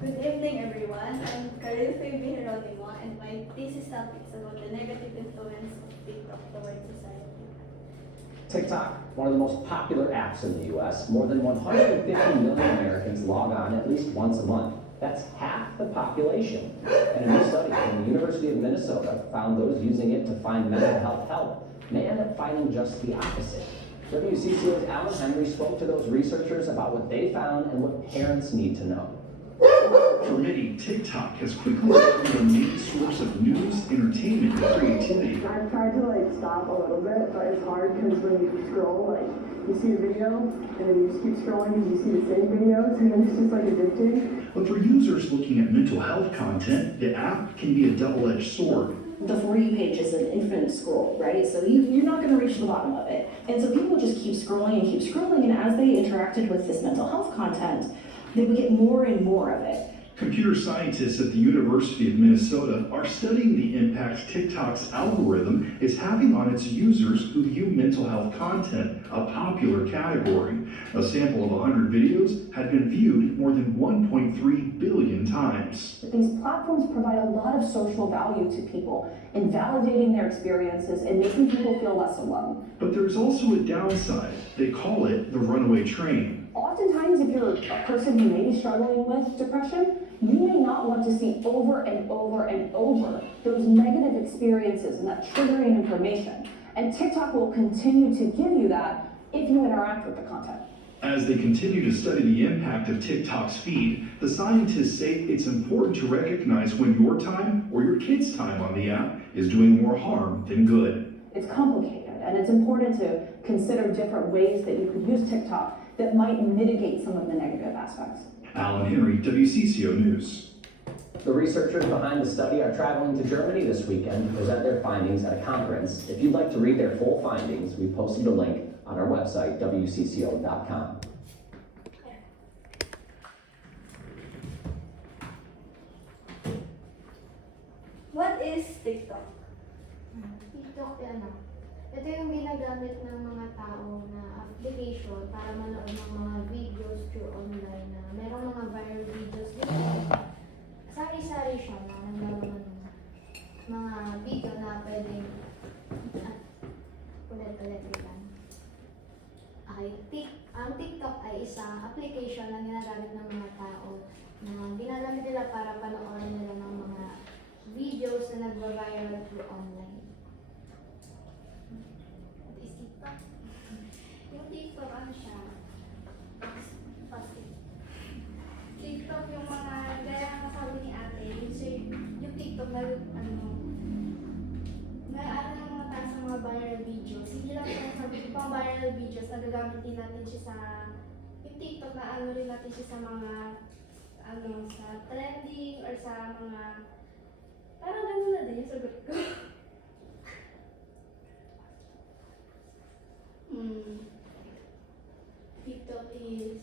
Good evening, everyone. I'm Karel Fabi Geronimo, and my thesis topic is about the negative influence of TikTok towards society. TikTok, one of the most popular apps in the US, more than 150 million Americans log on at least once a month. That's half the population. And a new study from the University of Minnesota found those using it to find mental health help may end up finding just the opposite. WCCO's Alan Henry spoke to those researchers about what they found and what parents need to know. For many, TikTok has quickly become a main source of news, entertainment, and creativity. I've tried to stop a little bit, but it's hard because when you scroll, you see a video and then you just keep scrolling and you see the same videos and then it's just addicting. But for users looking at mental health content, the app can be a double-edged sword. The For You page is an infinite scroll, right? So you're not going to reach the bottom of it. And so people just keep scrolling and keep scrolling, and as they interacted with this mental health content, they would get more and more of it. Computer scientists at the University of Minnesota are studying the impact TikTok's algorithm is having on its users who view mental health content, a popular category. A sample of 100 videos had been viewed more than 1.3 billion times. These platforms provide a lot of social value to people in validating their experiences and making people feel less alone. But there's also a downside. They call it the runaway train. Oftentimes, if you're a person who may be struggling with depression, you may not want to see over and over and over those negative experiences and that triggering information. And TikTok will continue to give you that if you interact with the content. As they continue to study the impact of TikTok's feed, the scientists say it's important to recognize when your time or your kids' time on the app is doing more harm than good. It's complicated, and it's important to consider different ways that you could use TikTok that might mitigate some of the negative aspects. Alan Henry, WCCO News. The researchers behind the study are traveling to Germany this weekend to present their findings at a conference. If you'd like to read their full findings, we posted a link on our website, wcco.com. What is TikTok? TikTok, ito yung ginagamit ng mga tao na application para manood ng mga videos through online na merong mga viral videos dito. Sari-sari siya na naglaman mga video na pwedeng ulit-ulit yan. Okay, ang TikTok ay isang application na ginagamit ng mga tao na ginagamit nila para panoorin nila ng mga videos na nagva-viral through online. Yung TikTok, ano siya? TikTok yung mga, gaya ng sabi ni ate, yung TikTok na, ng mga tayo sa mga viral videos. Hindi lang yung sabi ko pang viral videos, nagagamit din natin siya sa, yung TikTok na ano rin natin siya sa mga, sa trending or sa mga, parang ganun na din yung sagot ko. TikTok is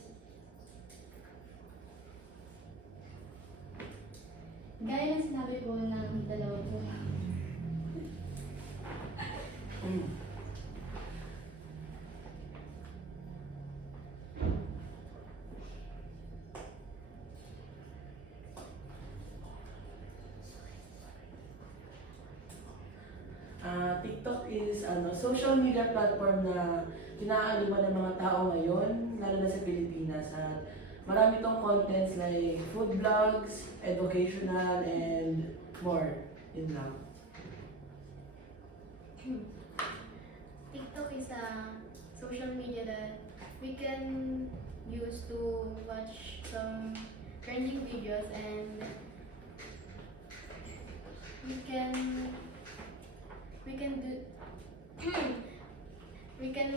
gaya ng sinabi ko ng dalawa ko. TikTok is social media platform na kinaaliman ng mga tao ngayon, lalo na sa Pilipinas. At marami tong contents like food vlogs, educational, and more. Yun lang. TikTok is a social media that we can use to watch some trending videos, and we can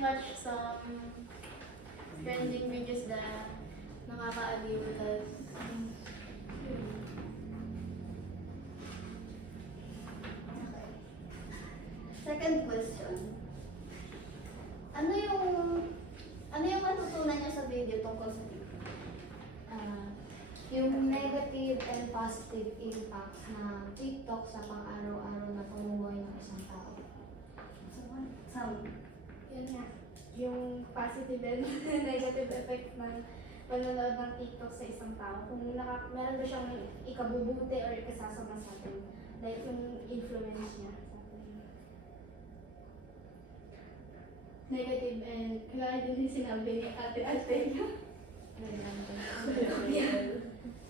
watch some trending videos na nakakaaliw because Second question. Ano yung matutunan niyo sa video tungkol sa TikTok? Yung negative and positive impacts na TikTok sa pang-araw-araw na pamumuhay ng isang tao. yun nga, yung positive and negative effect ng panonood ng TikTok sa isang tao. Kung meron ba siyang ikabubuti or ikasasama sa atin. Like yung influence niya sa atin. Negative and kaya din yung sinabi ni Ate Althea.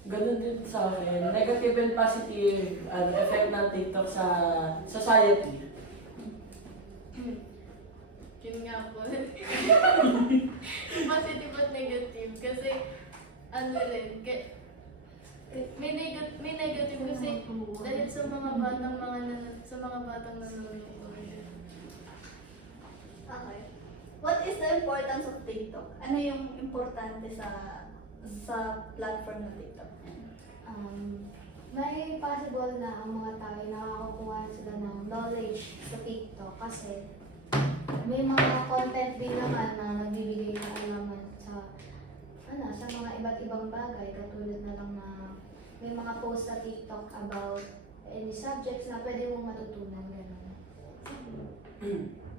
Ganun din sa akin. Negative and positive effect ng TikTok sa society. Yun nga po. Positive at negative. Kasi, ano rin, may negative kasi dahil sa mga batang nanonood. Okay. What is the importance of TikTok? Ano yung importante sa platform ng TikTok? May possible na ang mga tao ay nakakakuha sila ng knowledge sa TikTok kasi may mga content din naman na nagbibigay ng alaman sa mga iba't ibang bagay, katulad na lang na may mga post sa TikTok about any subjects na pwede mong matutunan, gano'n.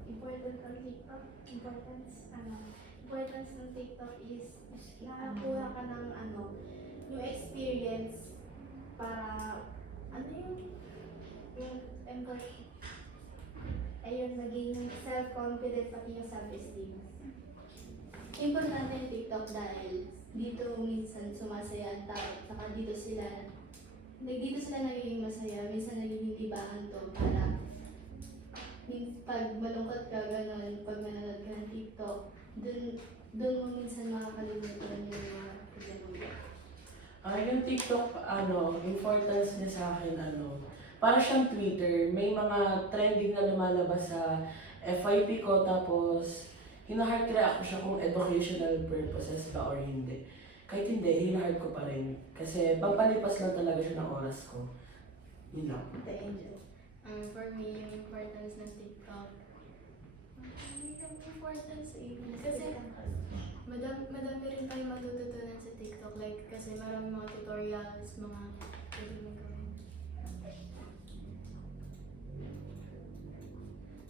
Importance ng TikTok, importance ng TikTok is nakakuha ka ng new experience para maging self-confident pati yung self-esteem. Importante yung TikTok dahil dito minsan sumasaya ang tao, saka dito sila nagiging masaya, minsan nagiging libaan to para pag malungkot ka gano'n, pag manonood ka ng TikTok, dun mo minsan makakalimutan yung mga problema mo. Yung TikTok, importance niya sa akin, para siyang Twitter. May mga trending na lumalabas sa FYP ko, tapos hina-heart react ko siya kung educational purposes ba or hindi. Kahit hindi, hina-heart ko pa rin. Kasi pampalipas lang talaga siya ng oras ko. Yun lang. The Angel. For me, yung importance ng TikTok, yung importance kasi madami rin tayo matututunan sa TikTok. Like, kasi maraming mga tutorials, mga pwede mong gawin.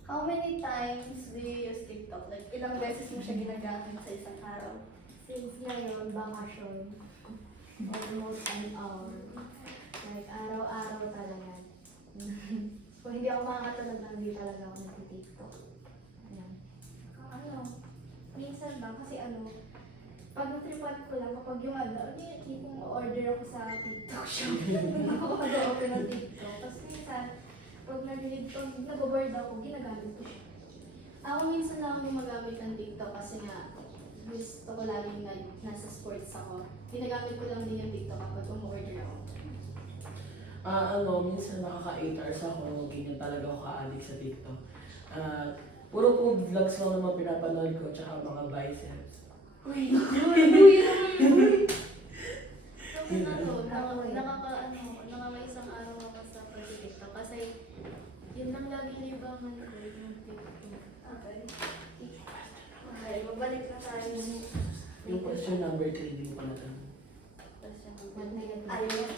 How many times do you use TikTok? Like, ilang beses mo siya ginagamit sa isang araw? Since ngayon, bakasyon, almost an hour. Like, araw-araw talaga. Kung hindi ako makakatulog lang, hindi talaga ako nag-TikTok. Ayan. Minsan ba, kasi pag natripan ko lang kapag yung tipong order ako sa TikTok shop, nakakag-open ng TikTok. Tapos minsan, pag nag-board ako, ginagamit ko siya. Ako minsan lang ako magamit ng TikTok kasi nga gusto ko laging nasa sports ako. Ginagamit ko lang din yung TikTok kapag umorder ako. Minsan nakaka 8 hours ako, ganyan talaga ako ka-addict sa TikTok. Puro food vlogs lang naman pinapanood ko, tsaka mga biceps. So, nakaka-isang araw ako sa pag-TikTok kasi yun lang lagi libangan ko yung TikTok. Okay. Okay, mabalik na tayo. Yung question number 3, din ko na ito.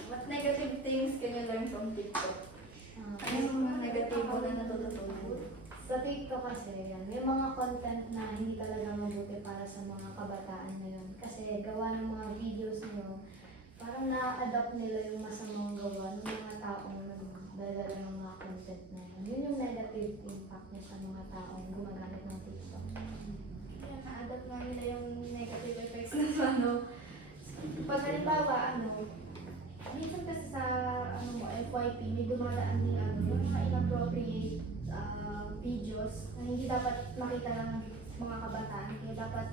What negative things can you learn from TikTok? Ano yung mga negatibo na natututunan? Sa TikTok kasi, may mga content na hindi talaga mabuti para sa mga kabataan ngayon. Kasi gawa ng mga videos nyo, parang na-adapt nila yung masamang gawa ng mga taong nagdadala ng mga content na yun. Yun yung negative impact niya sa mga taong gumagamit ng TikTok. Kaya na-adapt nga nila yung negative effects na pag halimbawa, minsan kasi sa FYP, may dumadaan din yung mga inappropriate videos na hindi dapat makita ng mga kabataan. Kaya dapat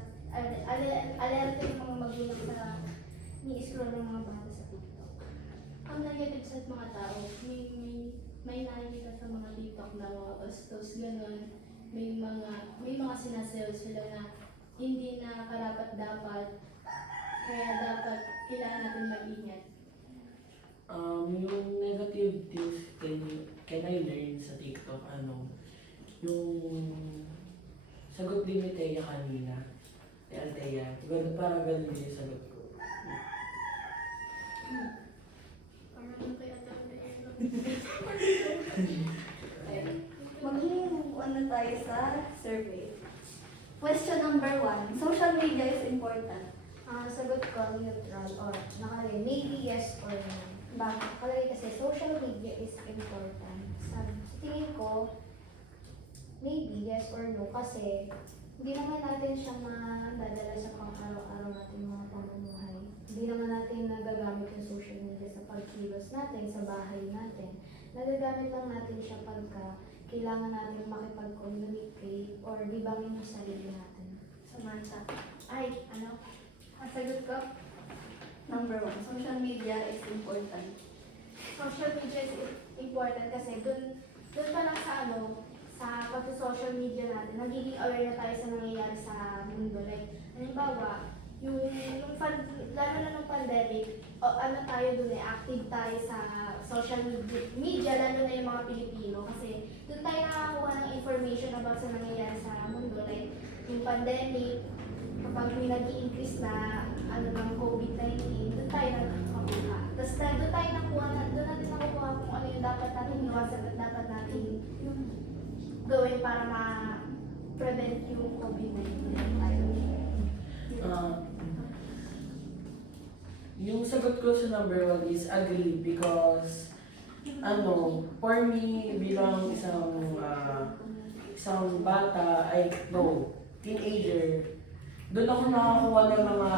alerte yung mga magulang sa ni-scroll ng mga bata sa TikTok. Ang negative sa mga tao, may nakikita sa mga TikTok na mga bastos, gano'n. May mga sinasale sila na hindi na karapat-dapat, kaya dapat kailangan natin mag-ingat. Yung negative things can I learn sa TikTok, yung sagot din ni Thea kanina. Ni Althea. Parang ganun din yung sagot ko. Parang kay Ate Mag-move on na tayo sa survey. Question number 1. Social media is important. sagot ko neutral or nakalagay maybe yes or no. Bakit? Nakalagay kasi social media is important. Sa tingin ko, maybe yes or no kasi hindi naman natin siya madadala sa pang-araw-araw natin mga pamumuhay. Hindi naman natin nagagamit yung social media sa pagkilos natin, sa bahay natin. Nagagamit lang natin siya pagka kailangan natin makipag-communicate or libangin yung sarili natin. Samantha. Ay, ano? Ang sagot ko? Number 1, social media is important. Social media is important kasi dun pa lang sa pag-social media natin, nagiging aware na tayo sa nangyayari sa mundo. Like, halimbawa, lalo na nung pandemic, tayo dun active tayo sa social media, lalo na yung mga Pilipino. Kasi dun tayo nakakuha ng information about sa nangyayari sa mundo. Like, yung pandemic, kapag may nag-i-increase na ng COVID-19, dun tayo nakakuha. Tapos doon natin nakukuha kung ano yung dapat natin iwasan at dapat natin gawin para ma-prevent yung COVID-19 tayo. Yung sagot ko sa number 1 is agree because for me bilang isang bata, teenager, doon ako nakakuha ng mga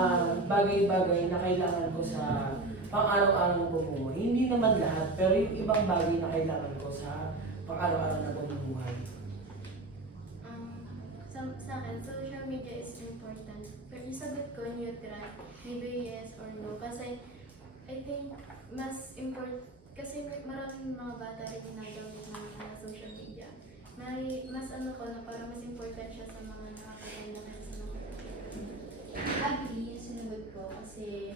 bagay-bagay na kailangan ko sa pang-araw-araw na pamumuhay. Hindi naman lahat, pero yung ibang bagay na kailangan ko sa pang-araw-araw na pamumuhay. Sa akin, social media is important. Pero yung sagot ko, neutral. Maybe yes or no. Kasi, I think, mas important, kasi maraming mga bata rin ginagamit ng social media. Mas na parang mas important siya sa mga nakakaganda kaysa sa mga Agree yung sinagot ko kasi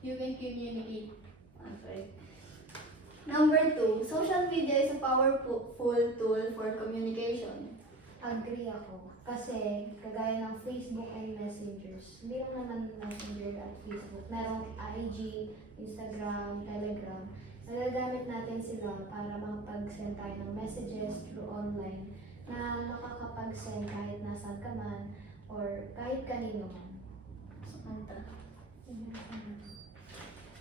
you can communicate. I'm sorry. Number 2, social media is a powerful tool for communication. Agree ako. Kasi, kagaya ng Facebook and Messengers, hindi lang naman Messenger at Facebook. Merong IG, Instagram, Telegram. Nagagamit natin sila para makapag-send tayo ng messages through online na makakapag-send kahit nasan ka man or kahit kanino man. Samantha.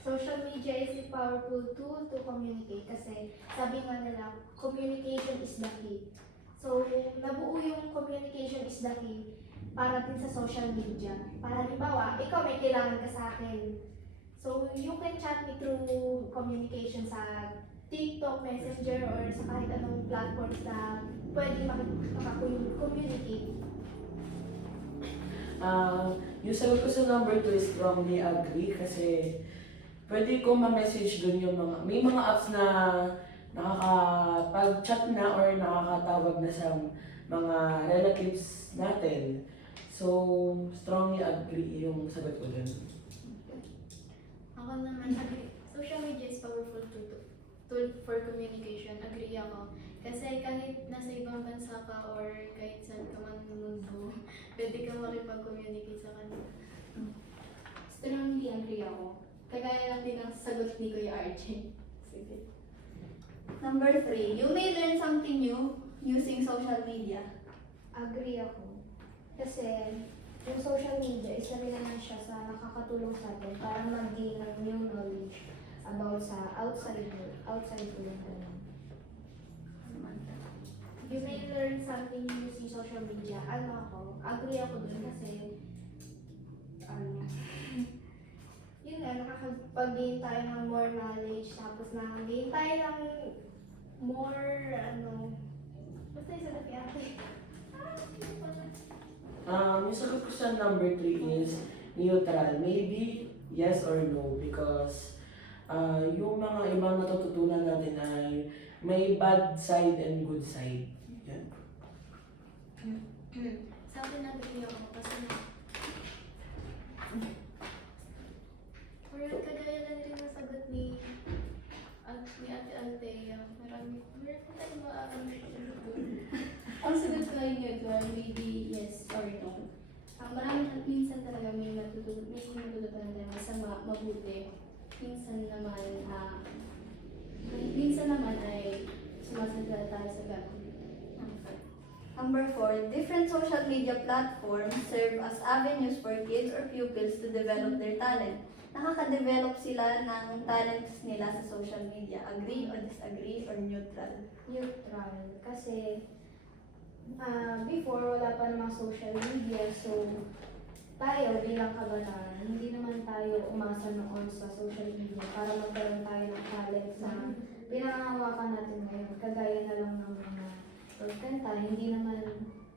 Social media is a powerful tool to communicate kasi sabi nga nila, communication is the key. So, nabuo yung communication is the key para din sa social media. Para halimbawa, ikaw may kailangan ka sa akin. So, you can chat me through communication sa TikTok, Messenger, or sa kahit anong platforms na pwede makakommunicate. Yung sagot ko sa number 2 is strongly agree kasi pwede ko ma-message dun yung may mga apps na nakakapag-chat na or nakakatawag na sa mga relatives natin. So, strongly agree yung sagot ko dun. Ako naman, social media is powerful tool for communication. Agree ako. Kasi kahit nasa ibang bansa ka or kahit saan ka man ng mundo, pwede ka makipag-communicate sa kanila. Strongly agree ako. Kagaya lang din ang sagot ni Kuya RJ. Sige. Number 3, you may learn something new using social media. Agree ako. Kasi, yung social media, isa rin naman siya sa nakakatulong sa atin para mag-gain ng new knowledge about sa outside world. You may learn something using social media. Agree ako dun kasi, yun nga, nakakapag-gain tayo ng more knowledge, tapos nakagain tayo ng more, basta yung sagot ni ate. Yung sagot ko sa number 3 is neutral. Maybe yes or no because yung mga ibang natututunan natin ay may bad side and good side. Yan. Sa akin, agree ako kasi kagaya lang rin ang sagot ni Ate Althea. Meron tayong maaarap Ang sagot ko ay neutral, maybe yes or no. Marami minsan talaga may matututunan tayo masama, mabuti. Minsan naman ay sumasadala tayo sa ganun. Number 4, different social media platforms serve as avenues for kids or pupils to develop their talent. Nakaka-develop sila ng talents nila sa social media. Agree or disagree or neutral? Neutral. Kasi before, wala pa namang social media. So, tayo bilang kabataan, hindi naman tayo umasa noon sa social media para magkaroon tayo ng talent na pinangangawakan natin ngayon. Kagaya na lang ng mga kanta, hindi naman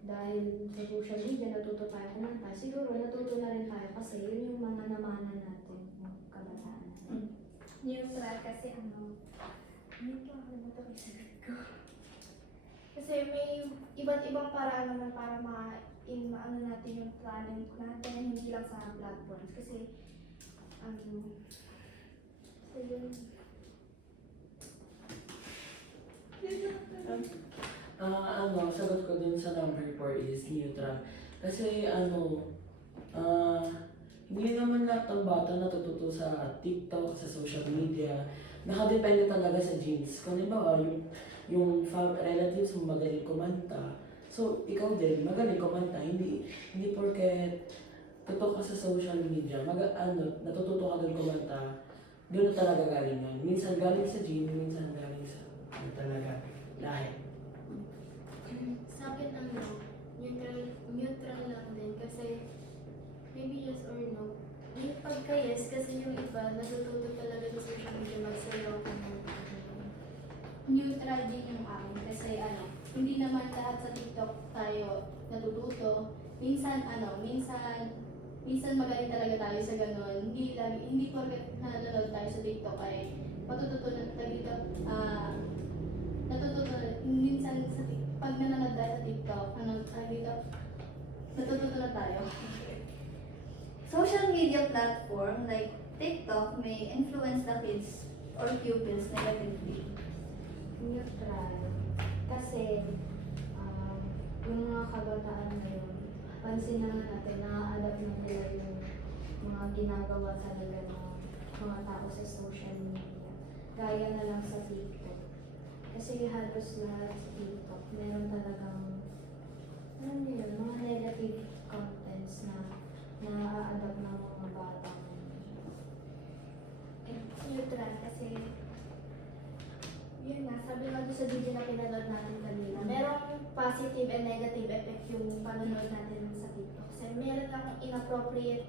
dahil sa social media natuto tayo kumanta. Siguro natuto na rin tayo kasi yun yung mga namana natin ng kabataan. Neutral kasi neutral na ito isagot ko. Kasi may iba't ibang paraan naman para maano natin yung talent natin, hindi lang sa platforms. Kasi, so yun. Sagot ko dun sa number 4 is neutral. Kasi hindi naman lahat ng bata natututo sa TikTok, sa social media. Nakadepende talaga sa genes. Kung diba, yung relatives mo magaling kumanta, so ikaw din magaling kumanta. Hindi porket tutok ka sa social media, natututo ka din kumanta, doon talaga galing yan. Minsan galing sa gene, minsan galing sa talaga lahi. Sa akin, neutral lang din kasi maybe yes or no. Yung pagka-yes kasi yung iba, natututo talaga sa social media magsayaw ka ng Neutral din yung akin kasi hindi naman lahat sa TikTok tayo natututo. Minsan magaling talaga tayo sa ganun. Hindi porket nanonood tayo sa TikTok ay matututo na dito. Natututo minsan pag nanonood tayo sa TikTok, natututo na tayo. Social media platform like TikTok may influence the kids or pupils negatively. Neutral. Kasi, yung mga kabataan ngayon, pansin naman natin, na-adapt na nila yung mga ginagawa talaga ng mga tao sa social media. Gaya na lang sa TikTok. Kasi halos lahat sa TikTok, meron talagang, mga negative contents na na-adapt ng mga bata. Neutral kasi yun nga, sabi nga doon sa video na pinanood natin kanina, merong positive and negative effect yung panonood natin sa TikTok. Kasi meron lang inappropriate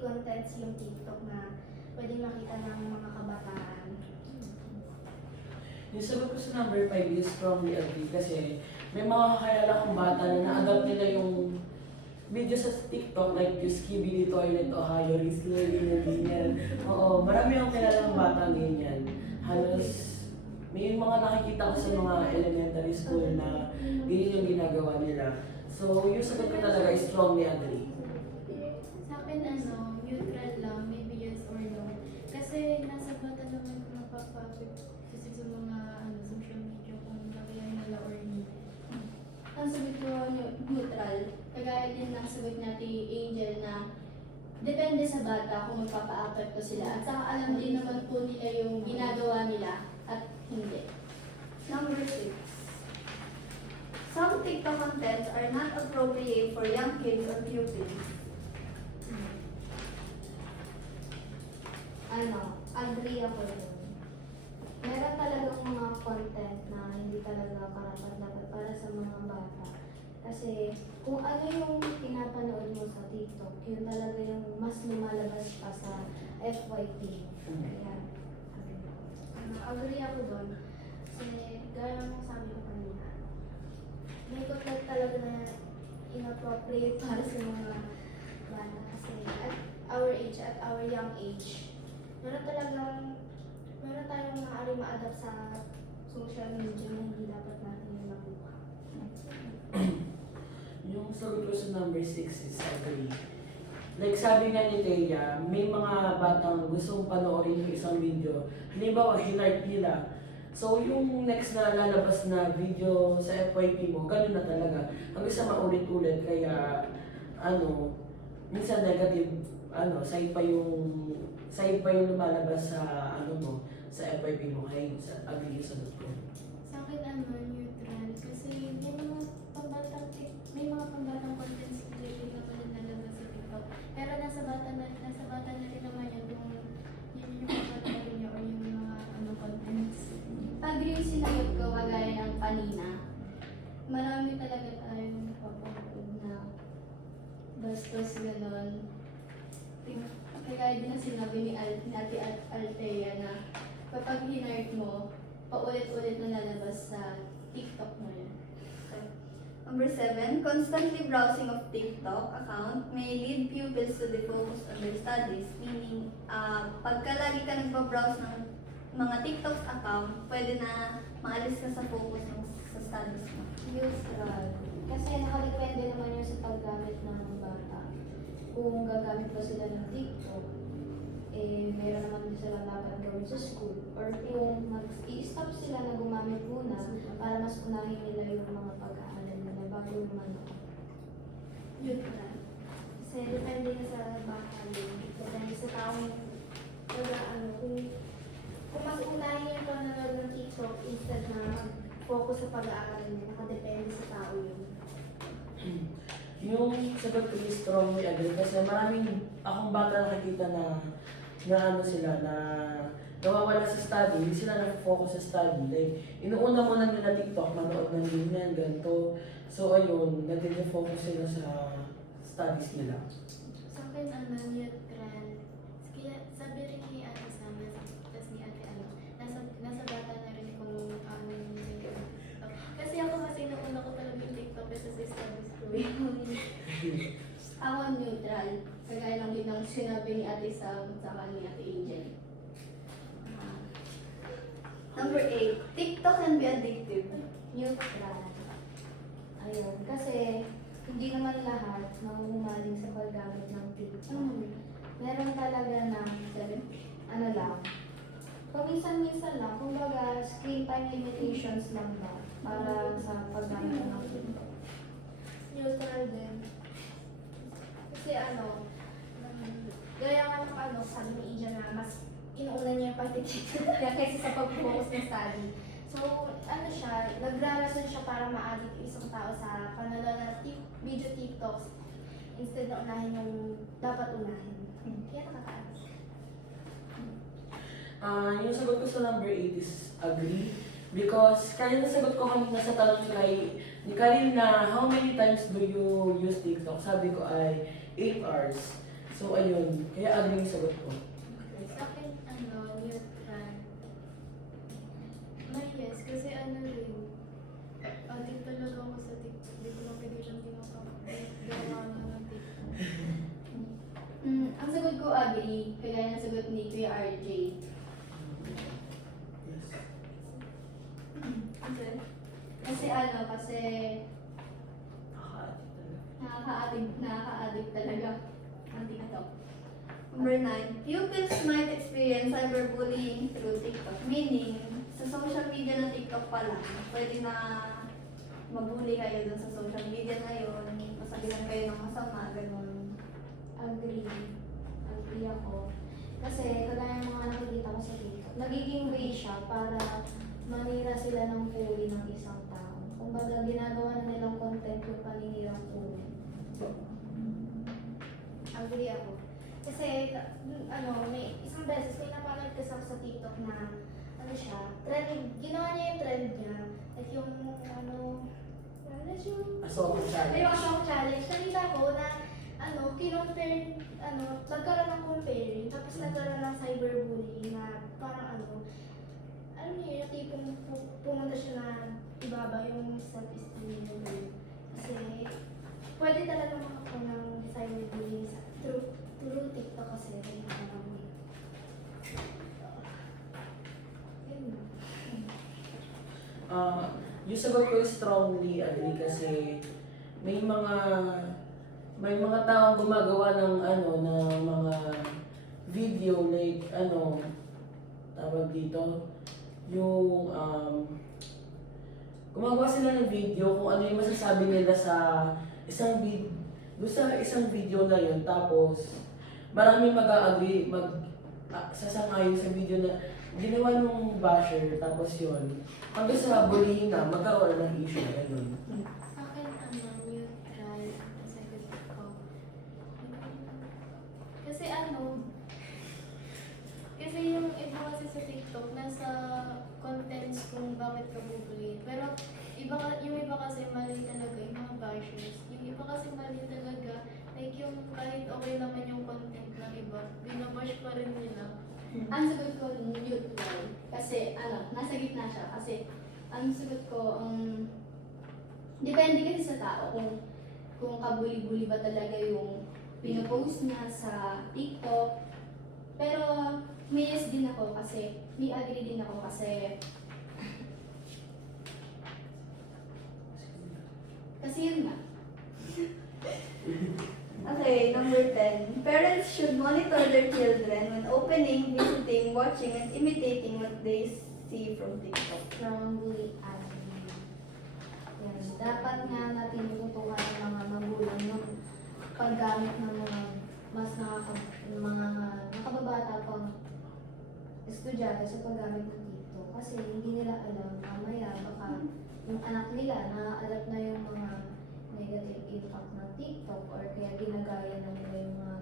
contents yung TikTok na pwede makita ng mga kabataan. Yung sagot ko sa number 5 is strongly agree kasi may mga kakilala kong bata na na-adopt nila yung video sa TikTok like yung Skibidi Toilet Ohio, Risley, ganyan. Oo, marami akong kilalang bata ganyan. Halos may mga nakikita ko sa mga elementary school na ganyan yung ginagawa nila. So yung sagot ko talaga is strongly agree. Sa akin, neutral lang, maybe yes or no. Kasi nasa bata naman kung napapagod kasi sa mga social media kung nagayahin nila or hindi. Ang sagot ko neutral. Kagaya din ng sagot natin Angel na depende sa bata kung magpapa-apekto sila. At saka alam din naman po nila yung ginagawa nila at hindi. Number 6. Some TikTok contents are not appropriate for young kids or pupils. Agree ako dun. Meron talagang mga content na hindi talaga karapat-dapat para sa mga bata. Kasi kung ano yung pinapanood mo sa TikTok, yun talaga yung mas lumalabas pa sa FYP. Kaya, Agree ako doon. Kasi gaya ng sabi ko kanina, may content talaga na inappropriate para sa mga bata. Kasi at our age, at our young age, meron tayong maaari ma-adapt sa social media na hindi dapat natin yung makuha. Yung sagot ko sa number 6 is agree. Like sabi nga ni Thea, may mga batang gustong panoorin yung isang video. Halimbawa, hinart nila. So yung next na lalabas na video sa FYP mo, ganun na talaga. Hanggang sa maulit-ulit. Kaya, minsan negative, side pa yung lumalabas sa, sa FYP mo. Kaya agree yung sagot ko. neutral kasi may mga pambatang contents created naman yung nalabas sa TikTok. Pero nasa bata na rin naman yun kung yun yung pagpapalagay niya or yung mga contents. Agree yung sinagot ko, kagaya ng kanina. Marami talaga tayong papapag na bastos gano'n. Kagaya din na sinabi ni Ate Althea na kapag hinart mo, paulit-ulit na lalabas sa TikTok mo yun. Number 7, constantly browsing of TikTok account may lead pupils to defocus on their studies. Meaning, pagka lagi ka nagpa-browse ng mga TikTok account, pwede na maalis ka sa focus mo sa studies mo. Neutral. Kasi nakadepende naman yun sa paggamit ng bata. Kung gagamit ba sila ng TikTok, meron naman din sila dapat gawin sa school. Or kung mag-i-stop sila na gumamit muna para mas unahin nila yung mga pag-aaral nila bago manood. Neutral. Kasi depende na sa bata yun. Depende sa taong kung mas unahin yung panonood ng TikTok instead na mag-focus sa pag-aaral niya, nakadepende sa tao yun. Yung sagot ko is strongly agree kasi maraming akong bata nakikita na sila na nawawala sa study, hindi sila na-focus sa study. Like, inuuna muna nila TikTok, manood ng ganyan, ganito. So ayun, nag-focus sila sa studies nila. Sa akin, neutral. Kaya sabi rin ni Ate Sam, tapos ni Ate nasa bata na rin kung ano yung TikTok. Kasi ako nung una ko talaga yung TikTok kasi sa studies ko. Ako neutral. Kagaya lang din ng sinabi ni Ate Sam at ni Ate Angel. Number 8, TikTok can be addictive. Neutral. Ayun. Kasi hindi naman lahat mahuhumaling sa paggamit ng TikTok. Meron talaga na lang. Paminsan-minsan lang. Kumbaga, screen time limitations lang ba para sa paggamit ng TikTok. Neutral din. Kasi gaya nga ng sabi ni Ija na mas inuuna niya yung pagtitiktok niya kaysa sa pag-focus ng study. So, nagrarason siya para ma-addict yung isang tao sa panonood ng video TikToks instead na unahin yung dapat unahin. Kaya nakaka-addict. Yung sagot ko sa number 8 is agree. Because kaya nasagot ko kanina sa tanong ni Karin na how many times do you use TikTok? Sabi ko ay 8 hours. So ayun, kaya agree yung sagot ko. Sa akin, neutral. Yes, kasi rin, addict talaga ako sa TikTok. Hindi ko lang pwede siyang gawa ng TikTok. Ang sagot ko agree, kagaya ng sagot ni Kuya RJ. Yes. Kasi nakaka-addict talaga ang TikTok. Number 9, pupils might experience cyberbullying through TikTok. Meaning, sa social media na TikTok pa lang, pwede na mabully kayo dun sa social media na yun, masabihan kayo ng masama, ganun. Agree. Agree ako. Kasi kagaya ng mga nakikita ko sa TikTok, nagiging way siya para manira sila ng puri ng isang tao. Kumbaga, ginagawa na nilang content yung paninirang puri. Agree ako. Kasi, may isang beses, may napanood kasi ako sa TikTok na, ginawa niya yung trend niya. At yung, Assault challenge. May mga challenge. Nakita ko na, kinompare, nagkaroon ng comparing, tapos nagkaroon ng cyberbullying na parang alam niyo yung tipong pumunta siya na ibaba yung self-esteem niya. Kasi, pwede talaga makakuha ng cyberbullying through TikTok kasi. Yung sagot ko is strongly agree kasi may mga taong gumagawa ng ng mga video like tawag dito yung gumagawa sila ng video kung ano yung masasabi nila sa isang video na yun, tapos marami mag-a-agree, sasang-ayon sa video na ginawa nung basher, tapos yun, hanggang sa bullying na, magkaroon ng issue, ganun. Sa akin, neutral ang sagot ko. Kasi kasi yung iba kasi sa TikTok, nasa contents kung bakit ka bubully. Pero yung iba kasi mali talaga, yung mga bashers. Yung iba kasi mali talaga, like yung kahit okay naman yung content ng iba, binabash pa rin nila. Ang sagot ko, neutral. Kasi, nasa gitna siya. Kasi, ang sagot ko, depende kasi sa tao kung kabuli-buli ba talaga yung pinopost niya sa TikTok. Pero, may yes din ako kasi, may agree din ako kasi yun nga. Okay, number 10. Parents should monitor their children when opening, visiting, watching, and imitating what they see from TikTok. Strongly agree. Yan. Dapat nga natin tutukan ng mga magulang ng paggamit ng mga mga nakababata pang estudyante sa paggamit ng TikTok. Kasi hindi nila alam, mamaya baka yung anak nila naaalap na yung mga negative impact ng TikTok or kaya ginagaya na nila yung mga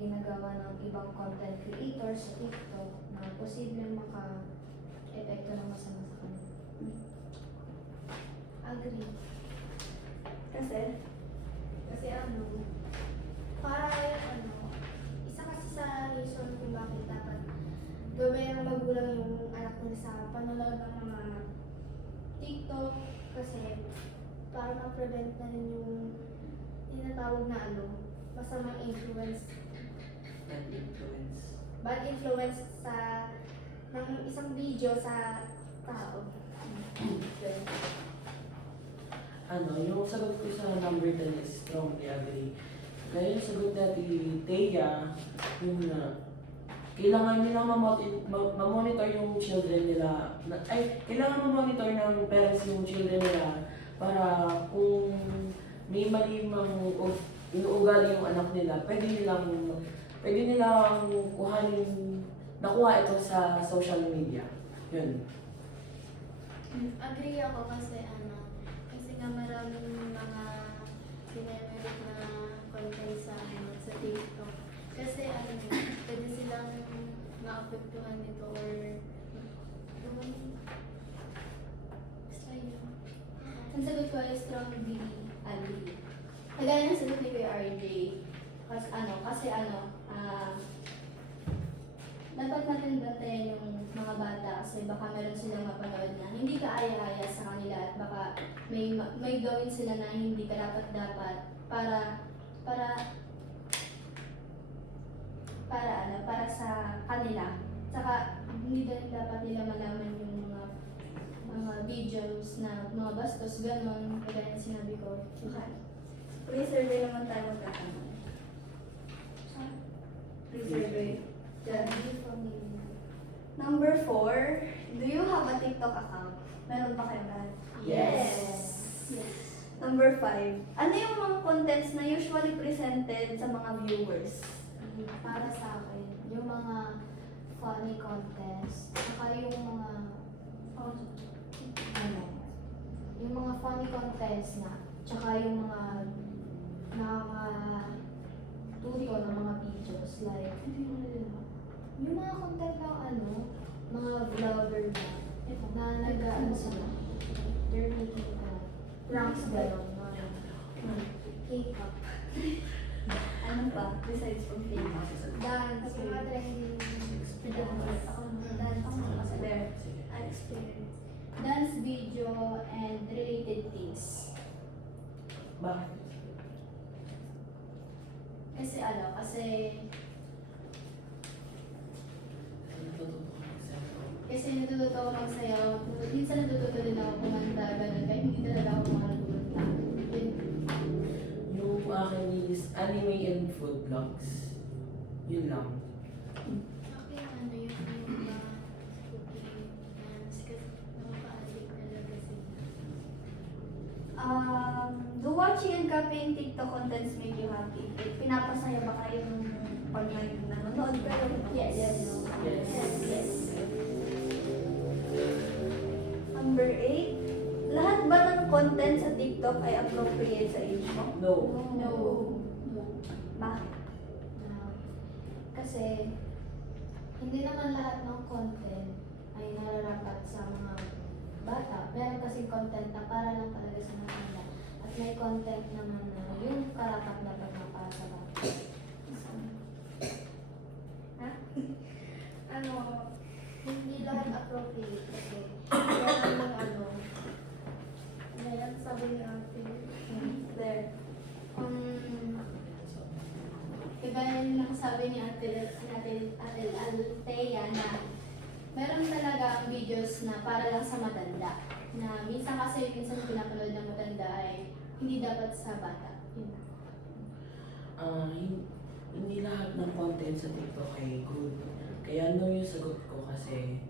ginagawa ng ibang content creators sa TikTok na posibleng maka-epekto ng masama sa kanila. Agree. Kasi, Kasi para isa kasi sa reason kung bakit dapat gawin ng magulang yung anak nila sa panonood ng mga TikTok kasi para ma-prevent na rin yung tinatawag na masamang influence, Bad influence. bad influence ng isang video sa tao. Yung sagot ko sa number 10 is strongly agree. Kaya yung sagot natin, Thea, yung kailangan nilang ma-monitor yung children nila. Kailangan ma-monitor ng parents yung children nila para kung may mali mang inuugali yung anak nila, pwede nilang nakuha ito sa social media. Yun. Agree ako kasi nga maraming mga sinemerit na content sa TikTok. Kasi pwede silang maapektuhan nito or basta yun. Ang sagot ko ay strongly agree. Kagaya ng sagot ni Kuya RJ, kasi dapat natin bantayan yung mga bata kasi baka meron silang mapanood na hindi ka aya-aya sa kanila at baka may gawin sila na hindi karapat-dapat para sa kanila. Saka hindi din dapat nila malaman yung mga videos na mga bastos, ganon, kagaya ng sinabi ko. pre-survey naman tayo magkakamali. Pre-survey. Number 4, do you have a TikTok account? Meron ba kayo lahat? Yes. Number 5, ano yung mga contents na usually presented sa mga viewers? Para sa akin, yung mga funny contest, saka yung mga yung mga funny contest na, tsaka yung mga tuto ng mga videos, like, yung mga content ng mga vlogger na nag-ano sila, they're making pranks gano'n, mga K-pop. Ano pa? Besides from K-pop. Dance, mga trending Dance. dance. There. I experience. Dance video and related things. Bakit? Kasi natututo ako magsayaw. Minsan natututo din ako kumanta, ganun. Kahit hindi talaga ako kumanta. Yung akin is anime and food vlogs. Yun lang. Okay, yung mga cooking dance kasi nakaka-addict talaga sila. Do watching and copying TikTok contents make you happy? Pinapasaya ba kayo pag nanonood kayo? Yes. Yes. Yes. Number 8, lahat ba ng content sa TikTok ay appropriate sa age mo? No. No. Bakit? Kasi hindi naman lahat ng content ay nararapat sa mga bata. Meron kasi content na para lang talaga sa mga at may content naman na yung karapat dapat na para sa bata. Ha? Ano, hindi lahat appropriate kasi meron ng meron sabi ni ate. There. Kagaya ng sabi ni Ate Althea na meron talaga videos na para lang sa matanda. Na minsan pinapanood ng matanda ay hindi dapat sa bata. Yun. Hindi lahat ng content sa TikTok ay good. Kaya no yung sagot ko kasi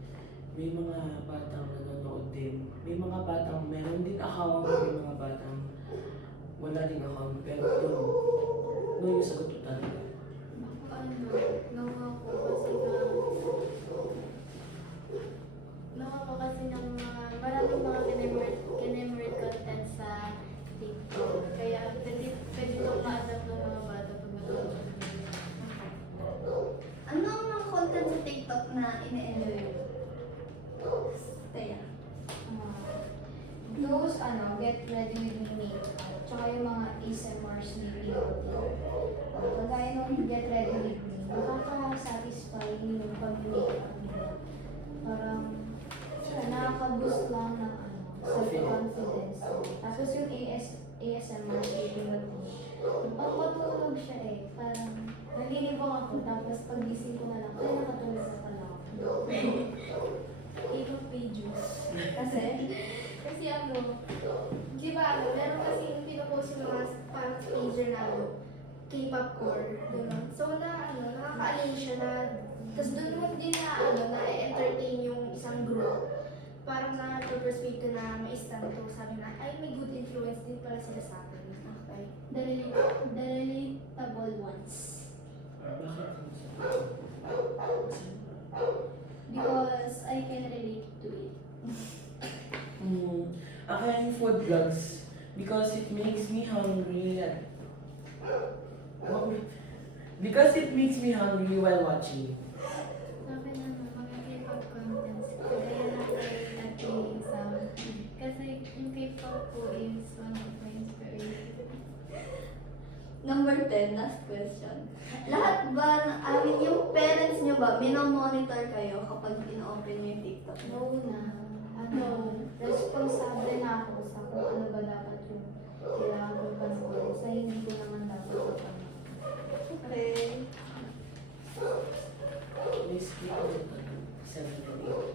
may mga batang nanonood din. May mga batang meron din account, may mga batang wala din account. Pero yun, no yung sagot ko talaga. Nawa kasi ng maraming mga kinemert content sa TikTok. Kaya pwede ko ma-adapt ng mga bata pag manood ng video. Ano ang mga content sa TikTok na ine-enjoy mo? Thea. Those, get ready with me, tsaka yung mga ASMRs ni P.O.T. Kagaya nung get ready with me, nakaka-satisfy yung pag-makeup nila. Parang, nakaka-boost lang ng self-confidence. Tapos yung ASMR ni P.O.T. Pag matulog siya parang nalilibang ako, tapos pagising ko na lang, ay nakatulog na pala ako. Ikot pages. Kasi, Di ba meron kasi yung pinupost yung mga parang pager na K-pop core, diba? So nakaka-alin siya na, tapos doon mo din na-entertain yung isang group. Parang na-persuade ka na ma-stand to, sabi na, ay may good influence din pala sila sa akin. Okay. The relatable ones. Bakit? Because I can relate to it. Ako yung food vlogs because it makes me hungry. Because it makes me hungry while watching. Sa akin mga K-pop contents, kagaya na kay Ate Sam. Kasi yung K-pop po is one of my inspiration. number 10, last question. Lahat ba, yung parents nyo ba, minomonitor kayo kapag in-open nyo yung TikTok? No na. Responsable na ako sa kung ano ba dapat yung kailangan ko panoorin sa hindi ko naman dapat papanood. Okay. Please click on the 7 and 8.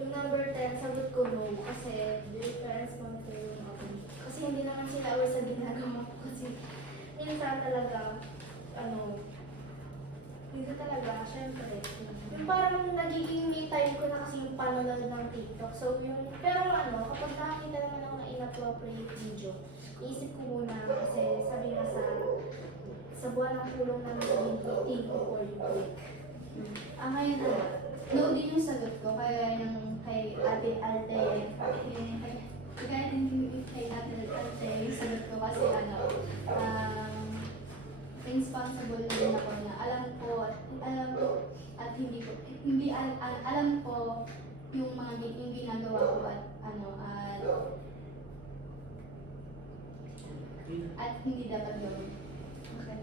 Yung number 10, sagot ko no, kasi their parents monitor yung ako. Kasi hindi naman sila aware sa ginagawa ko. Kasi minsan talaga, hindi talaga, syempre. Yung parang nagiging me time ko na kasi yung panonood ng TikTok. So pero kapag nakakita naman ako ng inappropriate video, iisip ko muna kasi sabi nga sa buwan ng kulong namin sa think before you click. Ngayon no din yung sagot ko kaya ng kay Ate Althea. Kaya din kay Ate Althea yung sagot ko kasi responsible na din ako na alam ko at alam ko yung mga yung ginagawa ko at hindi dapat gawin. Okay.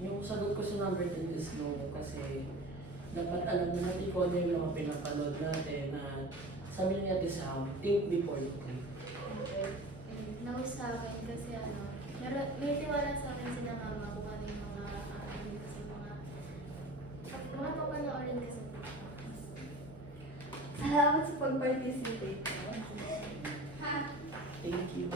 Yung sagot ko sa number 10 is no kasi dapat alam na natin kung ano yung mga pinapanood natin na sabi niya natin sa think before you click. Okay. No sa akin kasi may tiwala sa akin sila mama kung ano yung mga kasi mga papanoorin kasi. Salamat sa pag-participate. Thank you.